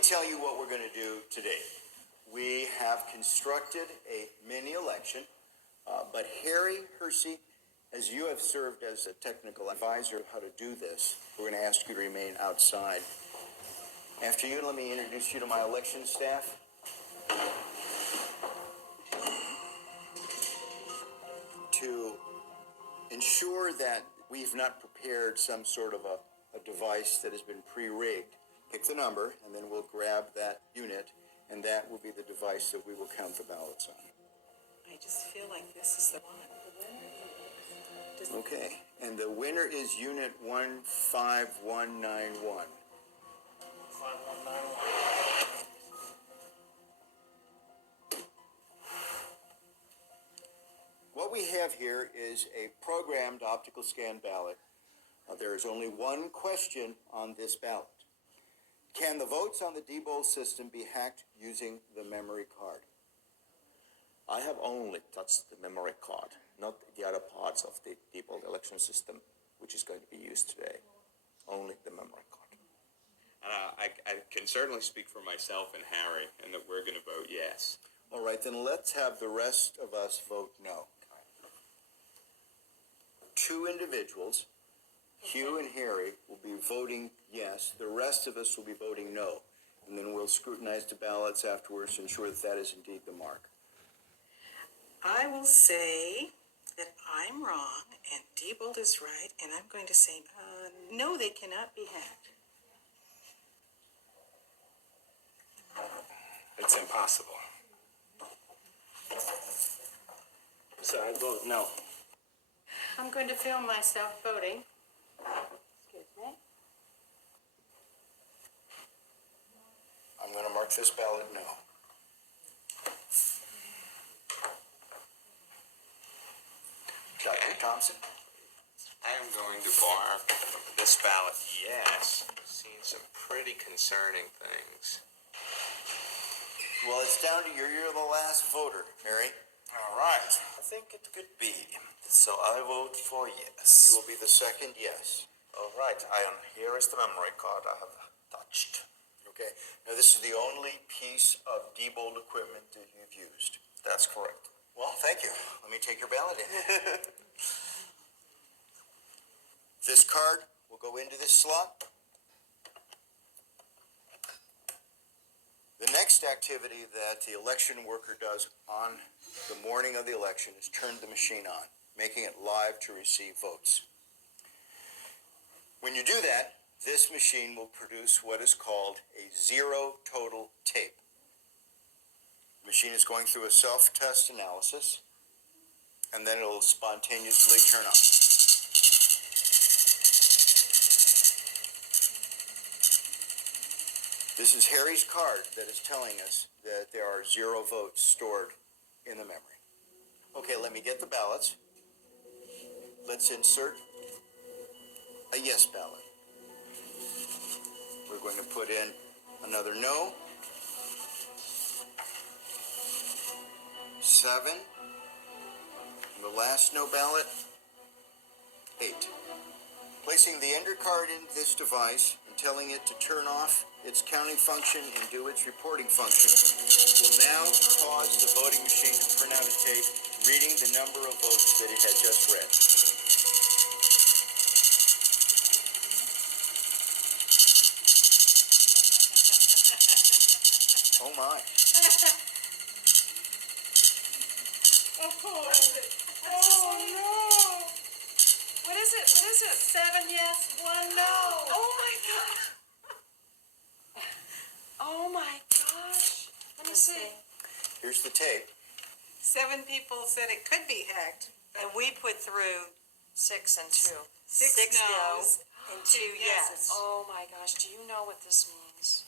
tell you what we're going to do today. We have constructed a mini election, but Harry Hersey, as you have served as a technical advisor of how to do this, we're going to ask you to remain outside. After you, let me introduce you to my election staff. To ensure that we've not prepared some sort of a device that has been pre-rigged, pick the number, and then we'll grab that unit, and that will be the device that we will count the ballots on. I just feel like this is the one. Okay, and the winner is Unit 15191. 5191. What we have here is a programmed optical scan ballot. There is only one question on this ballot. Can the votes on the Diebold system be hacked using the memory card? I have only touched the memory card, not the other parts of the Diebold election system, which is going to be used today. Only the memory card. I can certainly speak for myself and Harry, and that we're going to vote yes. All right, then let's have the rest of us vote no. Two individuals, Hugh and Harry, will be voting yes. The rest of us will be voting no. And then we'll scrutinize the ballots afterwards to ensure that that is indeed the mark. I will say that I'm wrong and Diebold is right, and I'm going to say no, they cannot be hacked. It's impossible. So I vote no. I'm going to film myself voting. Excuse me. I'm going to mark this ballot no. Dr. Thompson? I am going to mark this ballot yes. I've seen some pretty concerning things. Well, it's down to you're the last voter, Mary. All right. I think it could be. So I vote for yes. You will be the second yes. All right, Ian. Here is the memory card I have touched. Okay. Now, this is the only piece of Diebold equipment that you've used. That's correct. Well, thank you. Let me take your ballot in. This card will go into this slot. The next activity that the election worker does on the morning of the election is turn the machine on, making it live to receive votes. When you do that, this machine will produce what is called a zero total tape. The machine is going through a self-test analysis, and then it'll spontaneously turn on. This is Harry's card that is telling us that there are 0 votes stored in the memory. Okay, let me get the ballots. Let's insert a yes ballot. We're going to put in another no. 7. And the last no ballot, 8. Placing the ender card in this device and telling it to turn off its counting function and do its reporting function will now cause the voting machine to print out a tape reading the number of votes that it had just read. Oh my. Oh no! What is it? 7 yes, 1 no. Oh my god! Oh my gosh! Let me see. Here's the tape. 7 people said it could be hacked. And we put through 6 and 2. 6 no's no's and 2 yeses. yes. Oh my gosh, do you know what this means?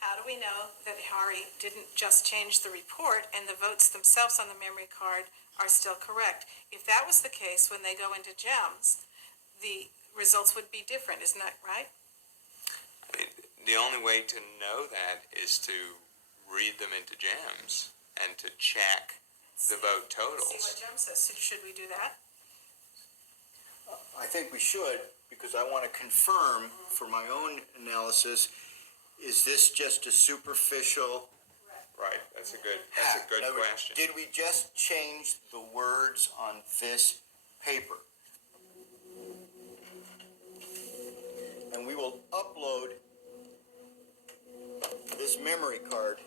How do we know that Harry didn't just change the report and the votes themselves on the memory card are still correct? If that was the case when they go into GEMS, the results would be different, isn't that right? I mean, the only way to know that is to read them into GEMS and to check the vote See what totals. GEMS says. So should we do that? I think we should, because I want to confirm for my own analysis is this just a superficial Right, that's a good hack? In other words, question. did we just change the words on this paper? And we will upload this memory card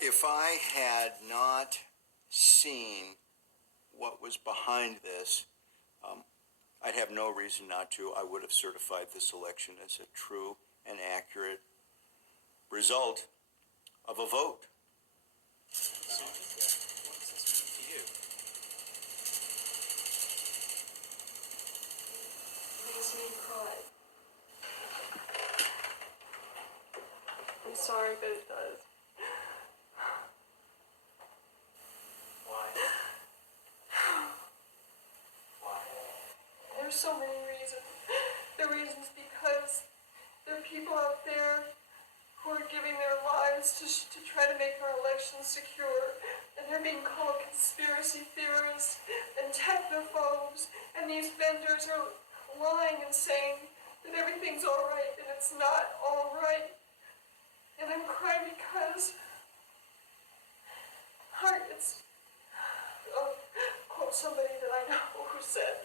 if I had not seen what was behind this, I'd have no reason not to. I would have certified this election as a true and accurate result of a vote. Makes me cry. I'm sorry, but it does. Why? Why? There's so many reasons. The reasons because there are people out there who are giving their lives to try to make our elections secure, and they're being called conspiracy theorists and technophobes, and these vendors are lying and saying that everything's all right, and it's not all right. And I'm crying because I'll quote somebody that I know who said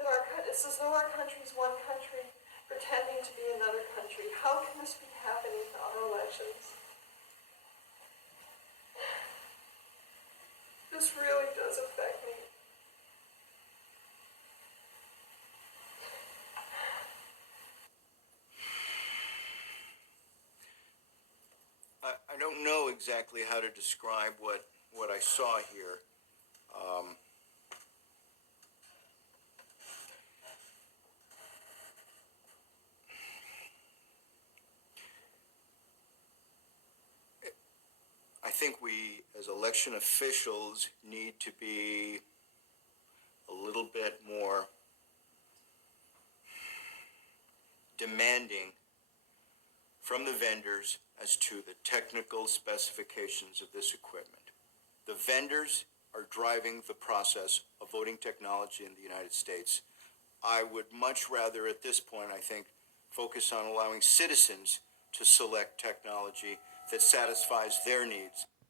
that it's as though our country is one country pretending to be another country. How can this be happening to our elections? This really does affect me. I don't know exactly how to describe what I saw here. I think we, as election officials, need to be a little bit more demanding from the vendors as to the technical specifications of this equipment. The vendors are driving the process of voting technology in the United States. I would much rather, at this point, I think, focus on allowing citizens to select technology that satisfies their needs